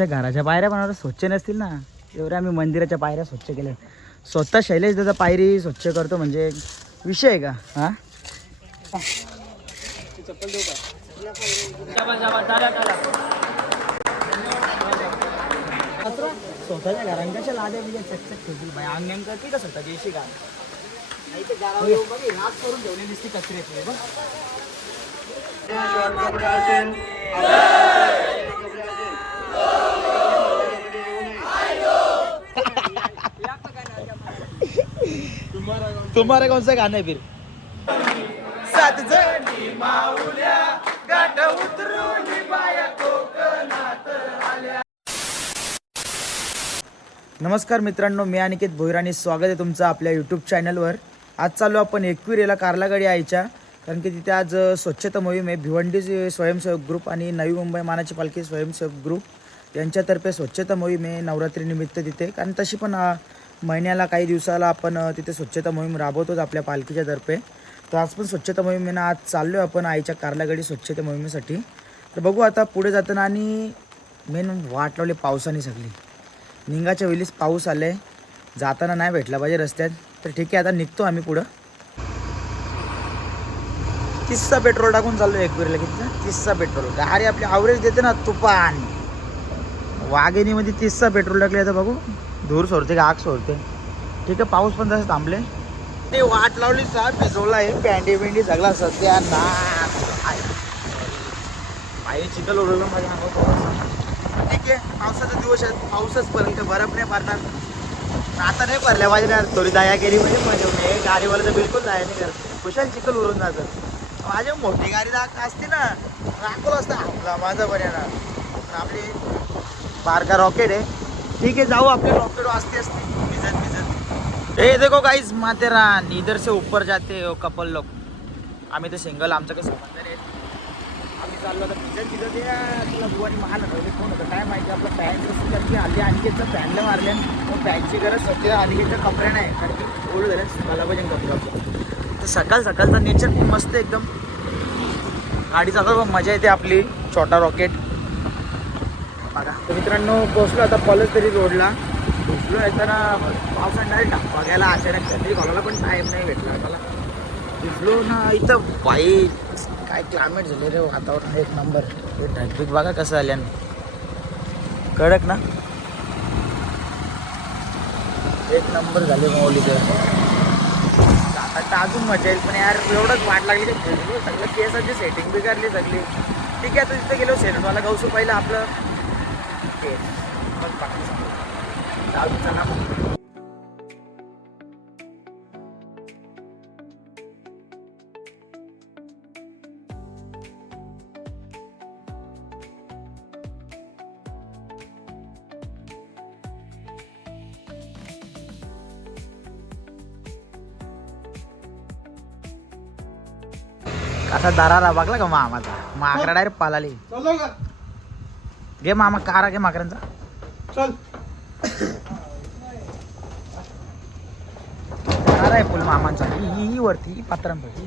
आमच्या घराच्या पायऱ्या पण एवढ्या स्वच्छ नसतील ना. एवढ्या आम्ही मंदिराच्या पायऱ्या स्वच्छ केल्या. स्वतः शैलेश दादा पायरी स्वच्छ करतो म्हणजे विषय आहे का? हा? स्वतःच्या घरांच्या लादे म्हणजे चकचक ठेवतील बाई अंगण करते का स्वतः? देशी का नाही ते घरावर येऊन बघ, हे करून ठेवलेली दिसते कचऱ्याची. बघ. तुम्हारा कौन सा गाना है फिर? सात जणी माऊल्या गाठ उतरून बाया कोकणात आल्या. नमस्कार मित्रांनो मी अनिकेत भोईर आणि स्वागत आहे तुमचं आपल्या यूट्यूब चॅनलवर आज चालू आपण एकविरेला कार्लागडी आईच्या कारण की तिथे आज स्वच्छता मोहीम आहे. भिवंडी स्वयंसेवक ग्रुप आणि नवी मुंबई मानाची पालखी स्वयंसेवक ग्रुप यांच्यातर्फे स्वच्छता मोहीम आहे नवरात्रीनिमित्त तिथे. कारण तशी पण महिन्याला काही दिवसाला आपण तिथे स्वच्छता मोहीम राबवतोच आपल्या पालखीच्या तर्फे. तर आज पण स्वच्छता मोहिमेनं आज चाललो आहे आपण आईच्या कार्लागडी स्वच्छता मोहिमेसाठी. तर बघू आता पुढे जाताना आणि मेन वाट लावली पावसाने सगळी. निंगाच्या वेळीच पाऊस आले जाताना नाही भेटला पाहिजे रस्त्यात. तर ठीक आहे आता निघतो आम्ही पुढं. तीसचा पेट्रोल टाकून चाललो एक वेळेला किती तिस्सा पेट्रोल. गाडी आपली आवरेज देते ना तुपान वाघिणीमध्ये तीसचा पेट्रोल टाकले आता बघू. धूर सोडते का आग सोडते. ठीक आहे पाऊस पण तसं थांबले. ते वाट लावली साहेब भिजवला आहे पॅन्डी बिंडी सगळा सध्या ना. पायी चिखल उडवलं माझ्या अंगावर ठीक आहे पावसाचा दिवस आहे पाऊसच पर्यंत बरफ नाही पडणार. आता नाही पडल्या पाहिजे ना थोडी दया केली म्हणजे मजा नाही गाडीवाला तर बिलकुल दया नाही करत. कुशाल चिखल उडून जातं. माझी मोठी गाडी राख असते ना राखोल असतं आपला माझा पण येणार आपली बारका रॉकेट आहे. ठीक आहे जाऊ आपले रॉकेट असते असते भिजत भिजत. हे देखो काहीच माथेरान इधर से ऊपर जाते हो कपल लोक. आम्ही तर सिंगल आमचं काही संबंध नाही. आम्ही चाललो आता भिजत भिजत. या तुला बुवानी महाल हटवले कोण होतं? काय माहिती? आपलं पॅन्ट की आली आणि अनिकेतचं पॅनला मारल्या मग पॅन्टची गरज सध्या आली अनिकेतच्या कपड्या नाही. कारण की ओल्ड झाल्या मला पाहिजे कपडा तर सकाळ सकाळचा नेचर खूप मस्त आहे एकदम. गाडी चालवा मजा येते आपली. छोटा रॉकेट बघा. तर मित्रांनो पोचलो आता कॉलेज तरी रोडला. पोचलो येताना पावसाने डायरेक्ट बघायला अचानक तरी घालायला पण टाईम नाही भेटला. मला भिजलो ना इथं. बाई काय क्लायमेट झाले रे वातावरण. एक नंबर ट्रॅफिक बघा कसं आल्यानं कडक ना? एक नंबर झाले माऊली तर. आता अजून मजा येईल पण यार एवढंच वाट लागली ते सगळं केसाची सेटिंग बिघडली सगळी. ठीक आहे आता तिथे गेलो सेलूनवाला गौसू पहिलं आपलं. केस मग बाकी सगळं. जाऊ दे, चला मग. का मामाचा माकरा डायरेक्ट पालाली चलो का घे मामा कारा घे माकरांचा. चल. दरारा आहे फुल मामांचा. ही वरती पात्रांपैकी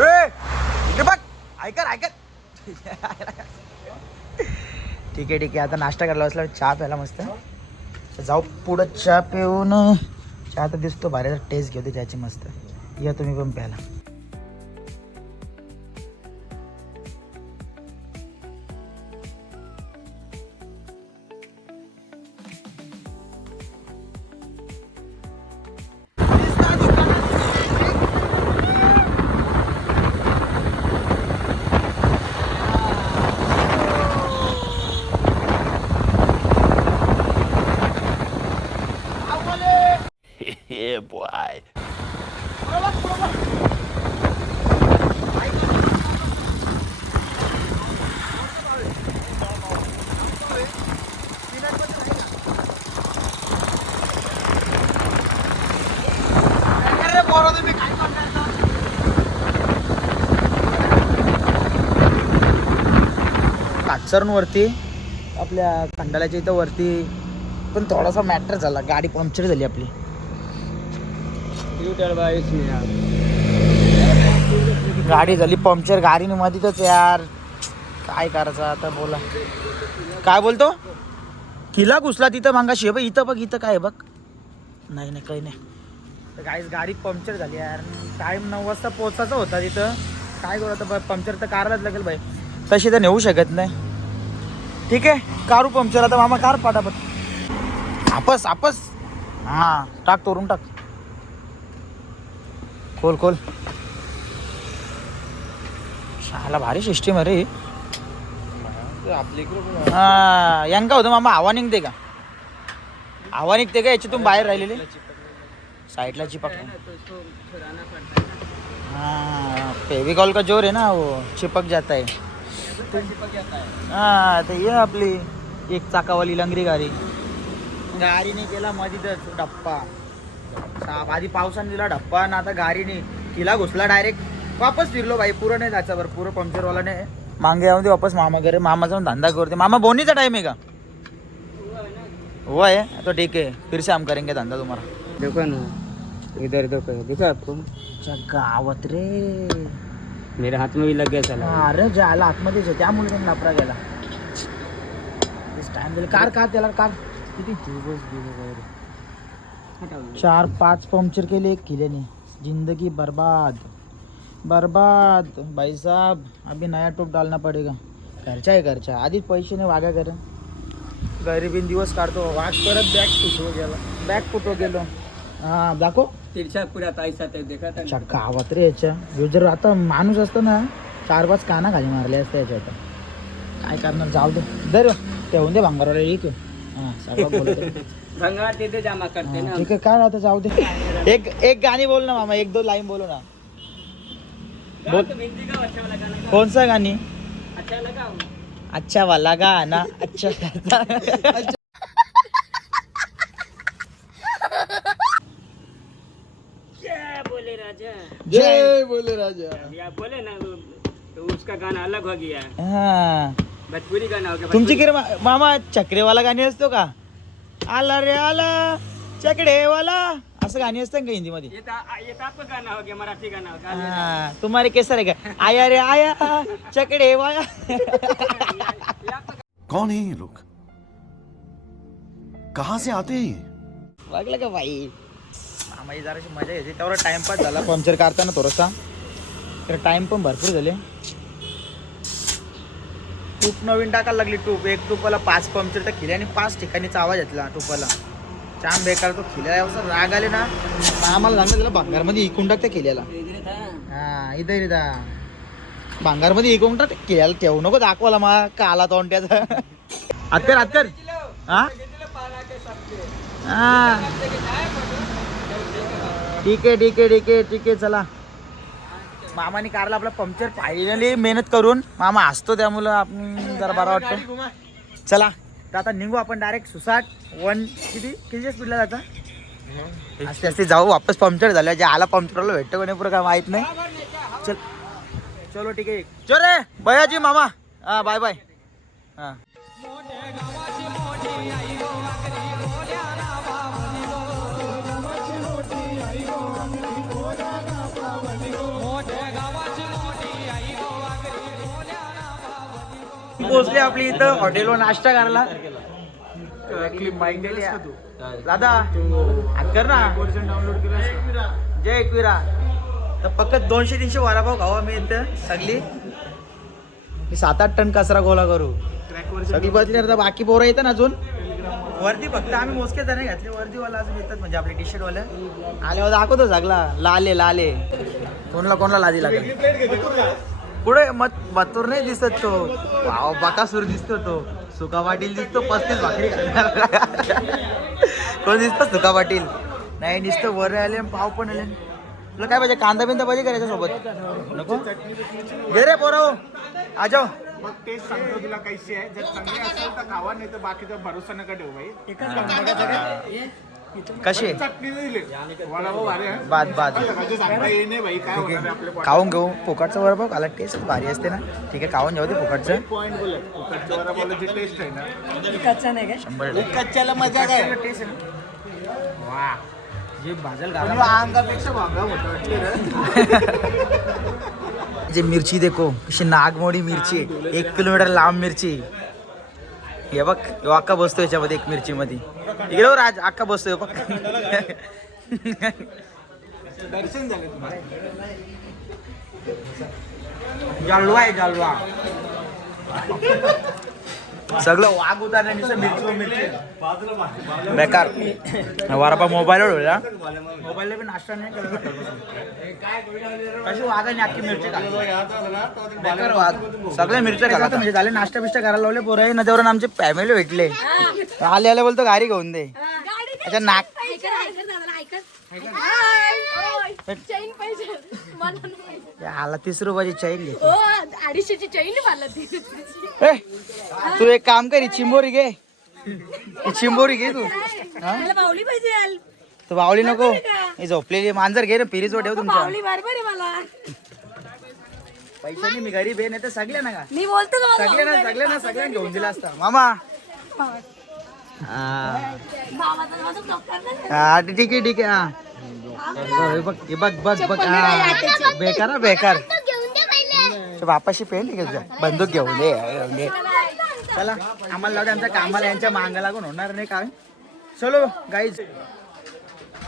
रे बघ. ऐकर ऐकर. ठीक आहे ठीक आहे. आता नाश्ता करायला बसला चहा प्यायला मस्त. जाऊ पुढं चहा पिऊन. चहा तर दिसतो भारी. टेस्ट घेतो चहाची मस्त. या तुम्ही पण प्यायला. वरती आपल्या खंडाल्याच्या इथं वरती पण थोडासा मॅटर झाला. गाडी पंक्चर झाली आपली. गाडी झाली पंक्चर गाडीने मधीतच यार. काय करायचं आता बोला. काय बोलतो? किला घुसला तिथं मागाशी. हे बघ इथं बघ इथं काय आहे बघ. नाही नाही काही नाही. गाईच गाडी पंक्चर झाली यार. टाईम नऊ वाजता पोचायचा होता तिथं. काय करू आता? पंक्चर तर कारायलाच लागेल बाई तशी तर नेऊ शकत नाही. ठीक आहे? कारू पंक्चर आता मामा कार पाटापट. आपस आपस. हां टाक तोरून टाक. खोल खोल. शाला भारी सिस्टीम आहे रे आपल्या इकडे हा यांका होतं मामा हवा निघते का? हवा निघते का याच्यातून बाहेर राहिलेले? साइडला चिपक. हाँ फेविकॉल का जोर है ना वो चिपक जाता है हा तर ये आपली एक चाकावाली लंगरी गाडी. गाडीने केला मधीतच डप्पा. साप आधी पावसाने दिला डप्पा ना आता गाडीने तिला घुसला डायरेक्ट वापस फिरलो भाई पुरं नाही जायचं बरं पुरं पंक्चरवाला नाही मागे जाऊन ते वापस मामा घरी मामा जाऊन धंदा करते. मामा बोनीचा टाइम है का? वो है तो ठीक है फिर से हम करेंगे धंधा तुम्हारा देखो ना इधर देखो देखा आपको. गावात रे. मेरे हाथ में भी लग गया साला अरे ज्याला आतमध्येच आहे त्यामुळे त्यांनी लापरा गेला. टाइम दिला कार कार त्याला कार. किती चार पाच पंक्चर केले एक किल्याने जिंदगी बर्बाद. बर्बाद. भाई साहब अभी नया टोप डालना पडेगा. घरच्या आहे घरच्या आधीच पैसे नाही वागा कर. गरिबीन दिवस काढतो. वाघ परत बॅग फुटो गेला. बॅग फुटो गेलो. हा दाखव. तिरछा पूरा ताईसा ते अच्छा गावात रे याच्या. ह्यो जर आता माणूस असतो ना चार पाच काना खाली मारले असते याच्या आता. काय करणार जाऊ दे. दर ठेवून दे भांगारवाला ठीक आहे हा सगळं बोलतो. भंगार दे दे जामा करते हा, ना. ठीक आहे काय आता जाऊ दे. एक एक गाणी बोल ना मामा एक दो लाईन बोलो ना. बोल. तुम हिंदी का अच्छा वाला गाना कौन सा गाणी? अच्छा वाला गाना अच्छा. जय बोले राजा। या बोले ना तो उसका गाना अलग हो गया। हा। भोजपुरी गाना हो गया तुमची किर मामा चक्रेवाला गाणी असतो का? आला रे आला चकडेवाला। असं गाणी असतं का हिंदीमध्ये? ये तो ये तो आपका हो गया मराठी गाना हो गया। हाँ, तुम्हारे कैसा रहेगा आया रे आया चकड़े वाया कौन है ये लोग? कहाँ से आते हैं ये? वागलं का बाई मामाई जराशी मजा येते. तेवढा टाइमपास झाला. पंक्चर काढताना थोडासा. तर टाइम पण भरपूर झाले. टूप नवीन टाकायला लागली टूप एक टूपाला पाच पंक्चर तर खिल्याने पाच ठिकाणीचा आवाज येतला टूपाला छान बेकार तो खिल्या असं राग आले ना आम्हाला सांगलं त्याला भांगारमध्ये इकून टाक त्या खिल्याला. हा इथे इथं. भांगारमध्ये इकून टाक केल्याला ठेवू नको दाखवायला मग काला तोंड्याचा. आतकर आतकर हा? हा. ठीक आहे ठीक आहे ठीक आहे ठीक आहे चला. मामाने कारला आपला पंक्चर फायनली मेहनत करून मामा हसतो त्यामुळं आपण जरा बरा वाटतो. चला तर आता निघू आपण डायरेक्ट सुसाट वन किती किती स्पीडला जाता असते असते जाऊ वापस पंक्चर झालं जे आला पंक्चरला भेटतो कोणी पुरं काय माहीत नाही. चल. चलो. ठीक आहे. चल रे भैयाजी मामा. हा बाय बाय हा. पोचले आपली इथं. हॉटेलवर नाश्ता करायला. दादा कर ना. जय एकविरा. तर फक्त दोनशे तीनशे वडापाव खावा मी इथं सगळी. मी सात आठ टन कचरा गोळा करू. सगळी बदली तर बाकी पोरं येतात ना अजून. वरती फक्त आम्ही मोजके जण घातले. वरतीवाला अजून येतात म्हणजे आपले टी शर्ट वाले. आल्यावर दाखवतो सगळा. लाले लाले. कोणाला कोणाला लादी लागेल? पुढे मत मथुर नाही दिसत तो. वाव बकासूर दिसतो तो. सुका पाटील दिसतो पस्तीस भाकरी खाणार. कोण दिसतो सुका पाटील? नाही दिसतो वर आले आणि पाव पण आले. तुला काय पाहिजे कांदा बिंदा पाहिजे करायच्या सोबत नको? घे रे पोराव आ जाओ मग तेच सांगतो तुला कैसी आहे. जर चांगली असेल तर खावा नाही तर बाकीचा भरोसा नका ठेवू भाई. कसे चटणी दिली. वडापाव भारी आहे. बाद बाद. सांगता ये नाही भाई काय होणार आहे आपल्या खाऊन घेऊ. फुकटचं बरं बघ आला टेस्ट भारी असते ना. ठीक आहे खाऊन जाऊ दे फुकटचं. पॉईंट बोलत उकडच्या वडापावला जी टेस्ट आहे ना. शंभर टक्के. कच्च्याला मजा काय? टेस्ट वा. जे भाजल अंगापेक्षा भागा मोठं वाटली जे मिरची देखो कशी नागमोडी मिरची आहे. एक किलोमीटर लांब मिरची. हे बघ तो अक्का बसतो याच्यामध्ये एक मिरची मध्ये इकडे राज अक्का बसतोय बघ. दर्शन झालं जालवा आहे जालवा. सगळं वाघ उतारलं मिरची मिरची. बेकार. वारापा मोबाईलवर होता मोबाईलला पण नाश्ता नाही केला कशी वाघाने अख्खी मिरची. बेकार वाघ. सगळ्या मिरच्या खाला म्हणजे झाले नाश्ता बिष्टा करायला लावले पोरं. नदीवरून आमचे फॅमिली भेटले. आले आले बोलतो गाडी घेऊन दे. अच्छा नाक चैन पाहिजे. मला नाही. आला तीस रुपयाची चैन घे. हो अडीचशेची चैन मला ती ए, तू एक काम कर ही चिंबोरी घे. ही चिंबोरी घे तू? मला बावली पाहिजे तू बावली नको. हे झोपलेली मांजर घे ना पिरीजवर ठेव तुमच्या. बावली बरोबर आहे मला. पैशाने मी गरीब आहे नाही तर सगळ्या ना का मी बोलतो का मला सगळ्यांना सगळ्यांना सगळ्यांना घेऊन दिला असता. मामा. हा ठीक आहे ठीक आहे हा. हे बघ हे बघ बघ बघ हा. बेकार हा, बेकार. तुझ्या बापाशी पेन आहे बंदूक घेऊन दे घेऊन ये. चला आम्हाला लावते आमच्या कामाला यांच्या मांगा लागून होणार नाही काय चलो गाईज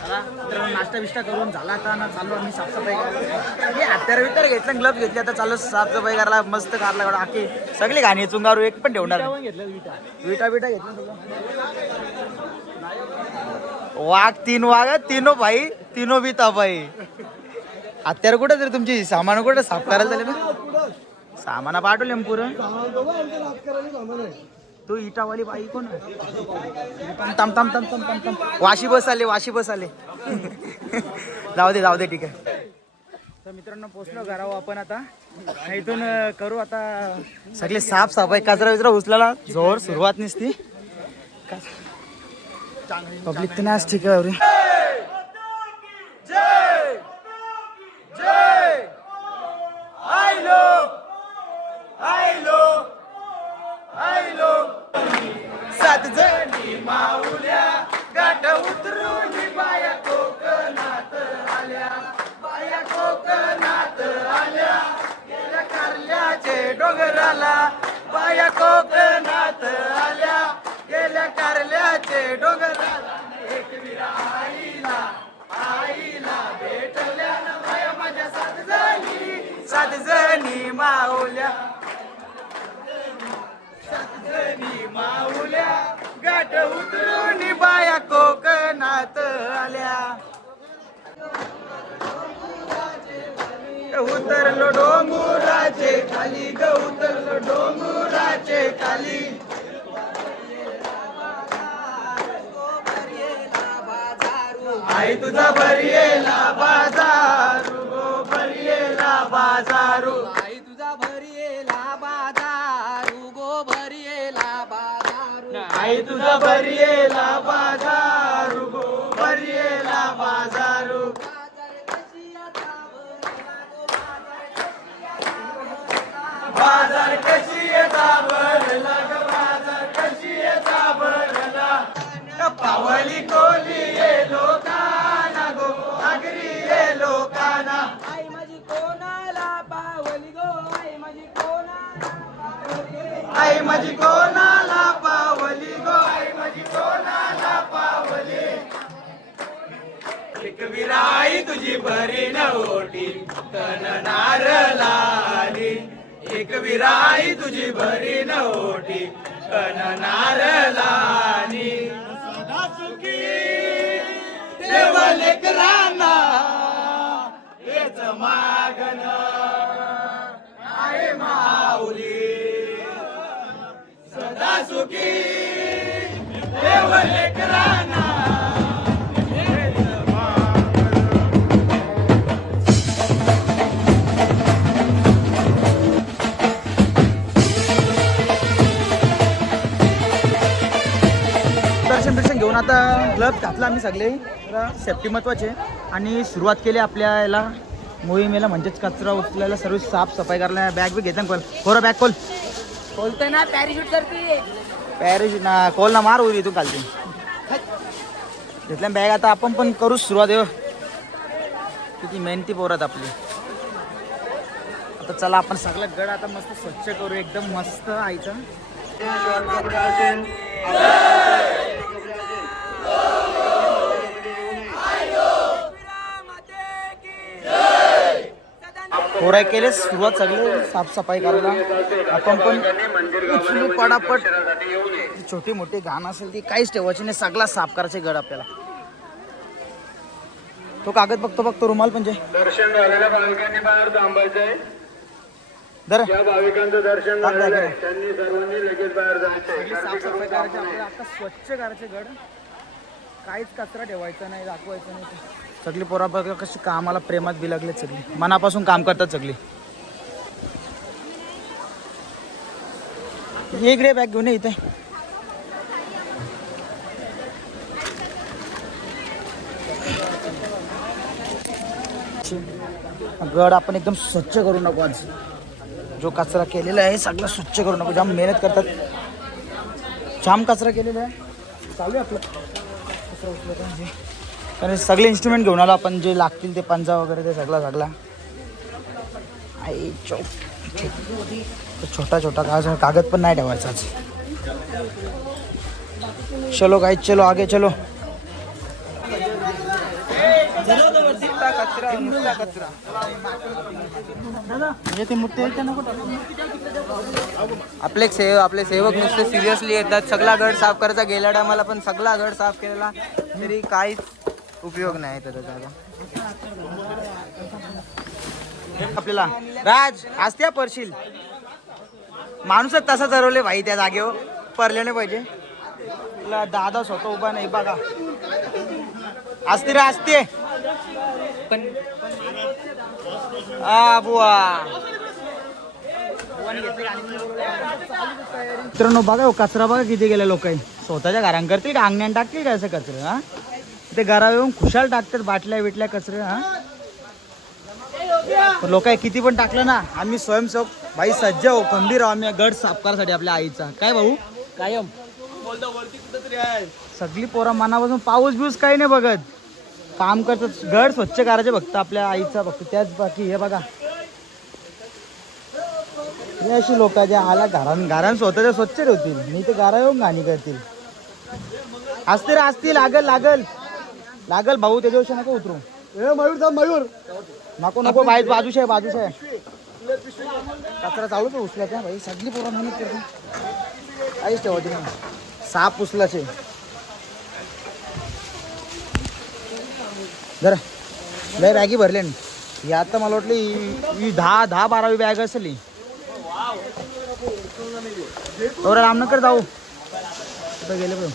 चला मित्रांनो, नाश्ता बिष्टा करून झाला आता ना चाललो आम्ही साफसफाई करायला. हे हत्यार बित्यार घेतलं ग्लब घेतले आता चालू साफसफाई करायला मस्त कारला काढून आखी सगळी घाणी चुंगारू एक पण ठेवणार घेतलं विटा बिटा घेतलं वाघ तीन वाघ तीनो भाई तीनो बिता भाई. हत्यार कुठं तरी तुमची सामान कुठं साफ करायला झाले ना? सामान पाठवले पुरण पुरं. तू इटावाली बाई कोण तम तम तम तम तम तम वाशी बस आले वाशी बस आले. जाऊ दे जाऊ दे ठीक आहे. तर मित्रांनो पोचलो घरावर आपण आता. इथून करू आता. सगळे साफ सफाई कचरा विचरा उचलाला. जोर सुरुवात नसती. पब्लिक तर नाही ठीक आहे एवढी. सात जणी माऊल्या गाठ उतरून बाया कोकणात आल्या बाया कोकणात आल्या गेल्या कारल्याचे डोंगराला बाया कोकणात आल्या गेल्या कारल्याचे डोंगराला एक आईला आईला भेटल्या ना बाया माझ्या सात जणी सात जणी माऊल्या जणी माऊल्या गाठ उतरून बाया कोकणात आल्या. उतरलो डोंगुराचे खाली ग उतरलो डोंगुराचे खाली. आई तुझा बरियेला बाजारू गो बरियेला बाजारू. आई तुझा बरियेला बाजारू. गो बरियेला बाजारू. बाजार कशी येता भरला ग? बाजार कशी येता भरला? पावली को तुझी भरी नवटी तन नारलाली एक विराई तुझी भरी नवटी तन नारलाली सदा सुखी देव लेकरांना हेच मागण. आहे माऊली. सदा सुखी देव लेकरांना ग्लव्स घातला आम्ही सगळे सेफ्टी महत्त्वाचे. आणि सुरुवात केली आपल्या याला मोहिमेला म्हणजेच कचरा उचलायला सर्व साफ सफाई करायला. बॅग बी घेता कोल खोरं बॅग खोल. बोलतोय ना पॅरिशूट करते पॅरिस ना कोल ना मार उरी तू खालती. घेतल्या बॅग आता आपण पण करू सुरुवात आहे हो. किती मेहनती पोरात आपली. आता चला आपण सगळं गड आता मस्त स्वच्छ करू. एकदम मस्त आईचं. पोराय केले सुरुवात सगळे साफसफाई करायला. आपण पण उचलू पडापट छोटी मोठी घाण असेल ती काहीच ठेवायची नाही सगळा साफ करायचे गड आपल्याला. तो कागद बघतो बघतो रुमाल म्हणजे दर्शन झालेल्या भाविकांनी बाहेर थांबायचंय. दर भाविकांचं दर्शन. त्यांनी सर्वांनी लगेच बाहेर जायचंय. साफसफाई करायची आपल्याला. आता स्वच्छ करायचे गड. काहीच कचरा ठेवायचा नाही दाखवायचं नाही. सगळी पोरा कशी कामाला प्रेमात बिलगले सगळी मनापासून काम करतात सगळी ये इकडे बॅग घेऊन इथे. गड आपण एकदम स्वच्छ करू नको आज. जो कचरा केलेला आहे सगळं स्वच्छ करू नको. जाम मेहनत करतात. जाम कचरा केलेला आहे. चालू आहे आपलं. कचरा उचलत कारण सगळे इन्स्ट्रुमेंट घेऊन आलो आपण जे लागतील ते पंजा वगैरे ते सगळा सगळा. आई चौक छोटा छोटा कागज कागद पण नाही ठेवायचा चलो काय चलो आगे चलो. आपले सेव आपले सेवक नुसते सिरियसली येतात. सगळा गड साफ करायचा गेल्या टायमाला पण सगळा गड साफ केलेला. तरी काहीच उपयोग नाही त्याचा जागा आपल्याला. राज आज त्या परशील माणूसच तसा ठरवले भाई त्या जागेवर. परले नाही पाहिजे. तुला दादा स्वतः उभा नाही बघा. असते रे असते पण आ बुवा. मित्रांनो बघा हो, कचरा बघा किती गेला लोक स्वतःच्या घरां करतील का अंगण्यात टाकतील का असं कचरं हा? ते घरावर येऊन खुशाल टाकतात बाटल्या बिटल्या कचरे हा? लोक किती पण टाकलं ना आम्ही स्वयंसेवक भाई सज्ज हो खंबीर आहो आम्ही गड साफ करायसाठी आपल्या आईचा. काय भाऊ? कायम. सगळी पोरा मनापासून पाऊस बिऊस काही नाही बघत. काम करतात गड स्वच्छ करायचे फक्त आपल्या आईचा बघतो त्याच बाकी हे बघा. हे अशी लोक जे आला घरान घरान स्वतःच्या स्वच्छ ठेवतील. मी ते घरा येऊन घाणी करतील. असतील असतील लागल लागल. लागल भाऊ त्याच्या दिवशी नको उतरू. ए मयूर थांब मयूर. नको नको बाहेर बाजूश आहे बाजूश. आहे कचरा चालूच आहे उचलायचा भाई सगळी पोरं मेहनत करते. काहीच ठेवायची नाही. साप उचलाचे जरा लय बॅगी भरले ही आता मला वाटलं ही- दहा दहा बारावी बॅग असेल. ही रामनगर जाऊ. कुठं गेले बघ.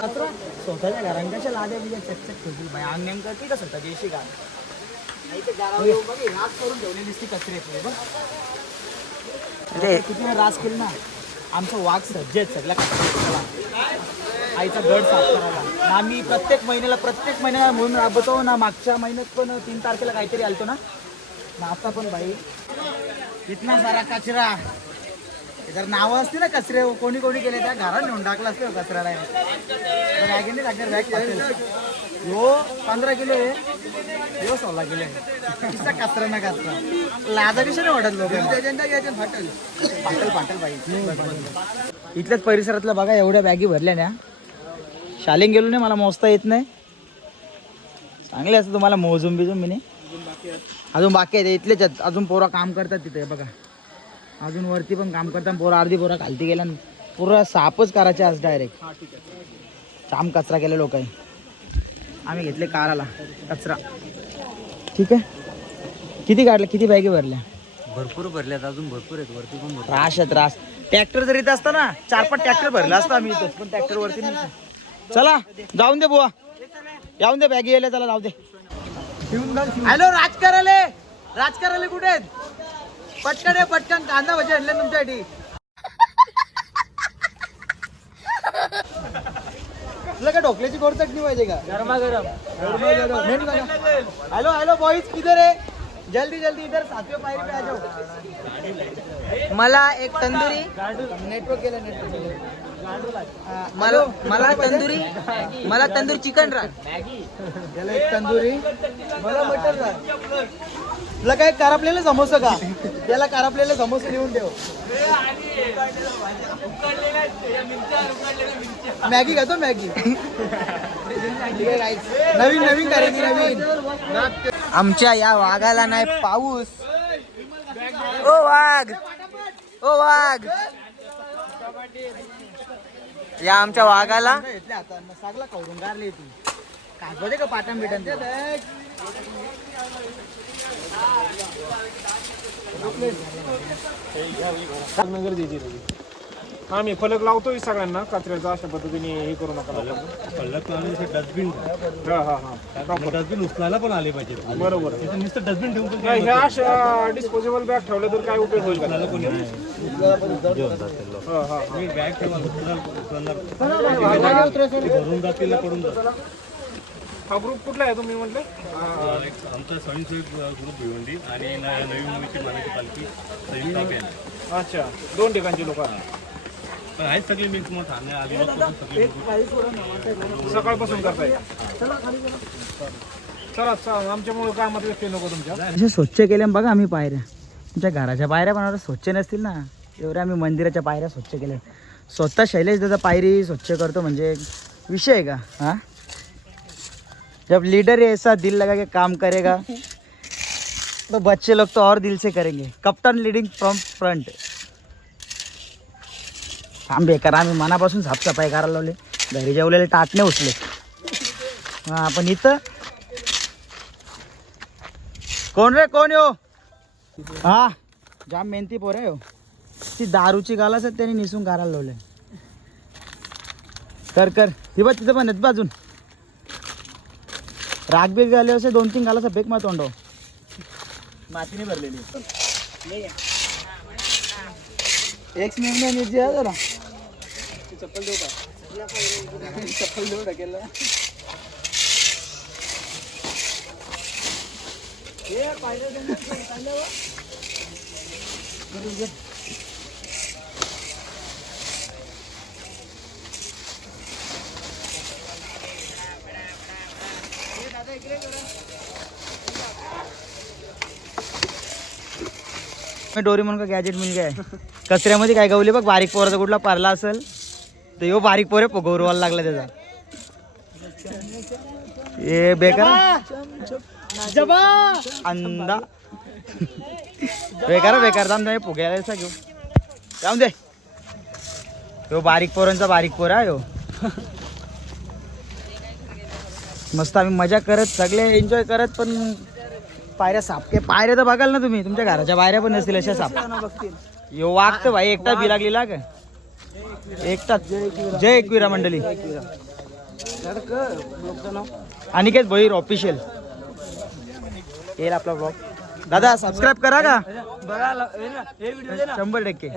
कचरा स्वतःच्या घरांच्या लाद्या बिद्या चकचक ठेवतील बाई अंगण करते का? स्वतः देशी का नाही ते घरावर येऊन बघ, ही रास करून ठेवलेली दिसती बघ. अरे किती वेळ रास केली ना? आमचं वाघ सज्ज आहेत सगळ्या कचऱ्याला. आईचा गड साफ करायला. आणि आम्ही प्रत्येक महिन्याला प्रत्येक महिन्याला म्हणून राबवतो ना मागच्या महिन्यात पण तीन तारखेला काहीतरी आलतो ना? ना आता पण बाई इतना सारा कचरा. जर नावं असते ना कचरे कोणी कोणी केले त्या घरात नेऊन टाकला असतं कचऱ्याला बॅगेने टाकणार बॅग पाठवेल हो पंधरा किलो आहे. हो सोळा किलो आहे. तिचा कचरा ना कचरा लाजा नाही वाटत लोक? फाटल फाटल पाहिजे इथल्याच परिसरातलं बघा एवढ्या बॅगी भरल्या ना. शालेन गेलो नाही मला मोजता येत नाही. चांगले असतं तुम्हाला मोजून बिजून मी नाही अजून बाकी आहे इथलेच आहेत. अजून पोरं काम करतात तिथे बघा. अजून वरती पण काम करतात पोरं अर्धी पोरं खालती गेल्या पुरा साफच करायचे आज डायरेक्ट जाम कचरा केला लोक आम्ही घेतले काराला कचरा. ठीक आहे? किती काढले? किती बॅगे भरल्या? भरपूर भरल्यात अजून भरपूर आहेत वरती पण त्रास आहे त्रास. ट्रॅक्टर जर येत असता ना चार पाच ट्रॅक्टर भरला असता आम्ही इथं. पण ट्रॅक्टर वरती चला जाऊन दे बुवा. जाऊन दे बॅगी यायला चला जाऊ दे. हॅलो राजकाराले. राजकाराले कुठे आहेत? पटकन आहे पटकन. कांदा भजी आणले तुमच्यासाठी. तुला काय ढोकल्याची गोड चटणी पाहिजे का? गरमा गरम हॅलो हॅलो बॉईज किधर आहे जल्दी जल्दी इधर सातव्या पायरी पे आ जाओ. मला एक तंदुरी. नेटवर्क गेलं नेटवर्क गेलं मला मला तंदुरी. मला तंदूरी चिकन राख एक तंदुरी. मला मटन राख तुला काय करापलेलं समोसा का? त्याला करापलेलं समोसे लिहून ठेव. मॅगी खातो मॅगी. नवीन नवीन करायची नवीन. आमच्या या वाघाला नाही पाऊस. ओ वाघ. ओ वाघ. या आमच्या वाघाला. सगळा कवरून गारली ती कागद का पाटण हा मी फलक लावतोय सगळ्यांना कचऱ्याचा अशा पद्धतीने हे करू नका. डस्टबिन हा हा हा. डस्टबिन उचलायला पण आले पाहिजे. बरोबर. तिथं नुसतं डस्टबिन ठेवून पण नाही, ह्या अशा डिस्पोजेबल बॅग ठेवल्या तर काय उपयोग होईल? का कोणी हा, हा, हा. मी बॅग ठेवा उचलणार उचलणार ते भरून जातील ना पडून जातील. हा ग्रुप कुठला आहे तुम्ही म्हटले? आमचा स्वयंसेवक ग्रुप भिवंडी आणि न- नवी मुंबईची मानाची पालखी संयुक्त अभियान अच्छा दोन ठिकाणची लोक पण आहेत सगळे मिक्स मग ठाणे सगळे मिळून. सकाळपासून करताय. चला चला. आमच्यामुळे कामात व्यक्ती नको तुमच्या? असे स्वच्छ केले बघा आम्ही पायऱ्या. तुमच्या घराच्या पायऱ्या पण आता स्वच्छ नसतील ना. एवढ्या आम्ही मंदिराच्या पायऱ्या स्वच्छ केल्या. स्वतः शैलेश दादा पायरी स्वच्छ करतो म्हणजे विषय आहे का? हाँ? जब लीडर ऐसा दिल लगा के काम करेगा तो बच्चे लोग तो और दिल से करेंगे। कप्तान लीडिंग फ्रॉम फ्रंट आम्ही बेकार आम्ही मनापासून साफसफाई करायला लावले. घरी जेवलेले टाटणे उचले. हां पण इथं. कोण रे कोण यो? हा जाम मेहनती पोर हो ती दारूची गालास आहेत त्यांनी निसून गारायला लावले. कर कर. ती बघ तिथं पण आहेत बाजून राग बीग झाले असे दोन तीन गालास बेक मा तोंडो मातीने भरलेली. एक मिनिट निर्जी आहे जरा. चप्पल देऊ का? चप्पल देऊ टाकेल डोरीमोन का गॅजेट मिल गया कचऱ्यामध्ये काय गवले बघ बारीक पोराचा कुठला पारला असेल तर यो बारीक पोरे गौरवाला लागला त्याचा. ए बेकार. अंदा बेकार बेकार. जाऊन दे घेऊ जाऊन दे. यो बारीक पोरांचा बारीक पोर आहे यो. मस्त आम्ही मजा करत सगळे एन्जॉय करत पण पायऱ्या साप के पायऱ्या तर बघाल ना तुम्ही. तुमच्या घराच्या पायऱ्या पण नसतील अशा साप यो वाघ तर भाई एकटा बी लागली लाग. एकटाच जय एकविरा मंडळी. अनिकेत भोईर ऑफिशियल येईल आपला ब्लॉग दादा सबस्क्राईब करा का? शंभर टक्के.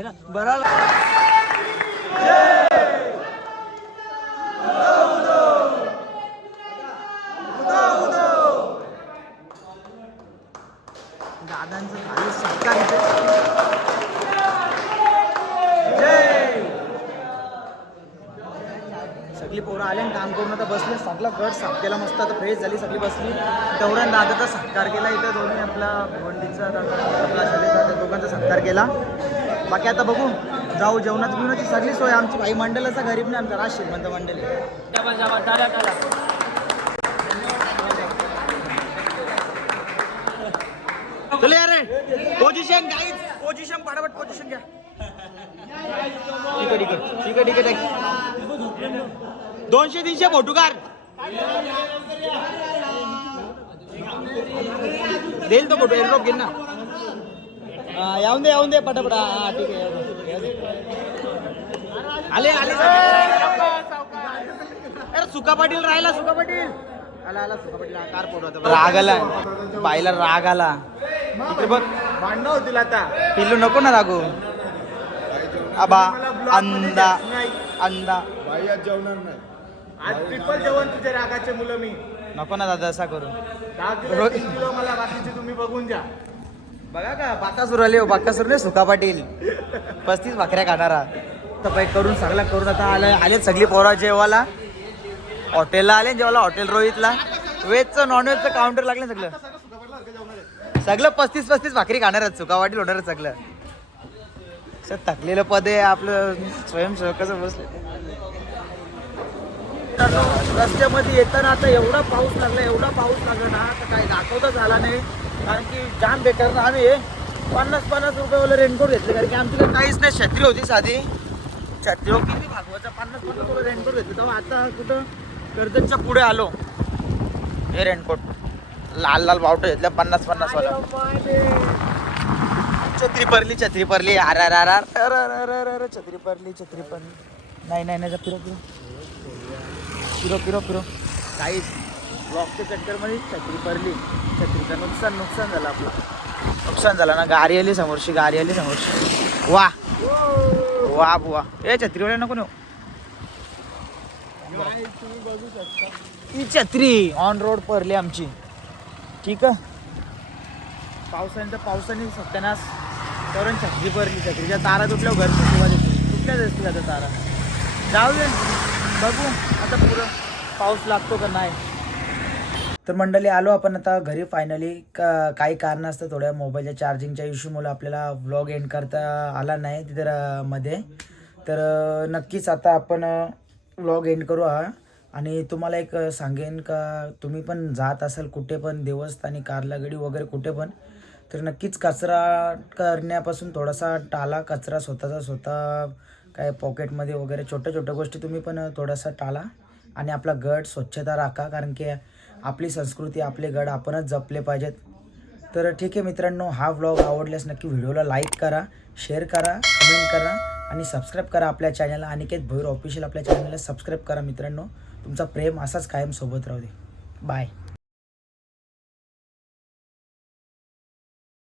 दादांचं खाली सत्कार जय. सगळी पोरं आले आणि काम करून आता बसले. सगळा गट साफ केला मस्त. आता फ्रेश झाली सगळी बसली. तेवढ्या दादाचा सत्कार केला. इथं दोन्ही आपला भवंडीचा दादा आपला दोघांचा सत्कार केला. बाकी आता बघू. जाऊ जेवणाची बिवणाची सगळी सोय. आमची भाई मंडळाचा गरीब नाही. आमचा राज श्रीमंत मंडळी चले अरे पोझिशन गाईज पोझिशन फटाफट पोझिशन घ्या. ठीक आहे ठीक आहे. ठीक आहे ठीक आहे दोनशे तीनशे फोटो काढ. देईल तो फोटो एअरड्रॉप घेईन ना. येऊन दे येऊन दे पटापट. हा ठीक आहे. आले आले अरे सुका पाटील राहिला सुका पाटील. आला आला सुका पाटील. कार पोट राग आला. बाईला राग आला. इकडे बघ. भांडणं होतील आता. पिल्लू नको ना रागू. आबा अंदा अंदा भाई आज जेवणार नाही. आज ट्रिपल जेवण तुझ्या रागाचे मुलं मी. नको ना दादा असा करू. दहा किलो तीन किलो मला बाकीचे तुम्ही बघून जा. बघा का बाका सुरू आले बाका सुरू सुका पाटील. पस्तीस भाकऱ्या खाणारा. सफाई करून सगळं करून आता आलं आले सगळी पोरा जेवायला. हॉटेलला आले जेवायला हॉटेल रोहितला. व्हेजचं नॉनव्हेजचं काउंटर लागलं सगळं. सगळं पस्तीस पस्तीस भाकरी खाणारच आहेत चुका सगळं. सर थकलेलं पद आहे आपलं स्वयंसेवकाचं बसलं. रस्त्यामध्ये येताना आता एवढा पाऊस लागला एवढा पाऊस लागला ना आता काही दाखवता झाला नाही. कारण की जाम बेकार ना आम्ही पन्नास पन्नास रुपयावाला रेनकोट घेतले कारण की आमच्याकडे काहीच नाही छत्री होती साधी. छत्री होती मी भागवायचा पन्नास पन्नास रुपये रेनकोट घेतले. तेव्हा आता कुठं कर्जतच्या पुढे आलो. हे रेनकोट लाल लाल बावटं घेतल्या पन्नास पन्नास वाला. छत्री परली छत्री परली आर आर आर आर अर अर अर अर अर छत्री परली छत्री परली नाही नाही नाही फिरो फिरो. फिरो फिरो फिरो. काही ब्लॉकच्या चक्करमध्ये छत्री पडली छत्रीचं नुकसान नुकसान झालं आपलं. नुकसान झालं ना गाडी आली समोरची गाडी आली समोरची. वा. वा बुवा. ए छत्रीवाल्या नको नेऊ. ही छत्री ऑन रोड पडली आमची. ठीक आहे. पावसाने तर पावसाने सत्यानाश करून छत्री पडली छत्रीच्या तारा तुटल्या घरची सेवा देते. तुटल्याच असतील आता तारा? जाऊ दे. बघू आता पुरं पाऊस लागतो का नाही. तर मंडळी आलो आपण आता घरी फायनली का काही कारण असतं थोड्या मोबाईलच्या चार्जिंगच्या इश्यूमुळे आपल्याला व्लॉग एंड करता आला नाही. तिथे मध्ये. तर नक्कीच आता आपण व्लॉग एंड करू हा. आणि तुम्हाला एक सांगेन का तुम्ही पण जात असाल कुठे पण देवस्थानी कारला गडी वगैरे कुठे पण तर नक्कीच कचरा करण्यापासून थोडासा टाळा कचरा स्वतःचा स्वतः काय पॉकेटमध्ये वगैरे छोट्या छोट्या गोष्टी तुम्ही पण थोडासा टाळा आणि आपला गड स्वच्छता राखा. कारण की आपली संस्कृती आपले गड आपणच जपले पाहिजेत. तर ठीक आहे मित्रांनो हा व्लॉग आवडल्यास नक्की व्हिडिओला लाईक करा शेअर करा कमेंट करा आणि सबस्क्राईब करा आपल्या चॅनलला अनिकेत भोईर ऑफिशियल आपल्या चॅनलला सबस्क्राईब करा मित्रांनो. तुमचा प्रेम असाच कायम सोबत राहू दे. बाय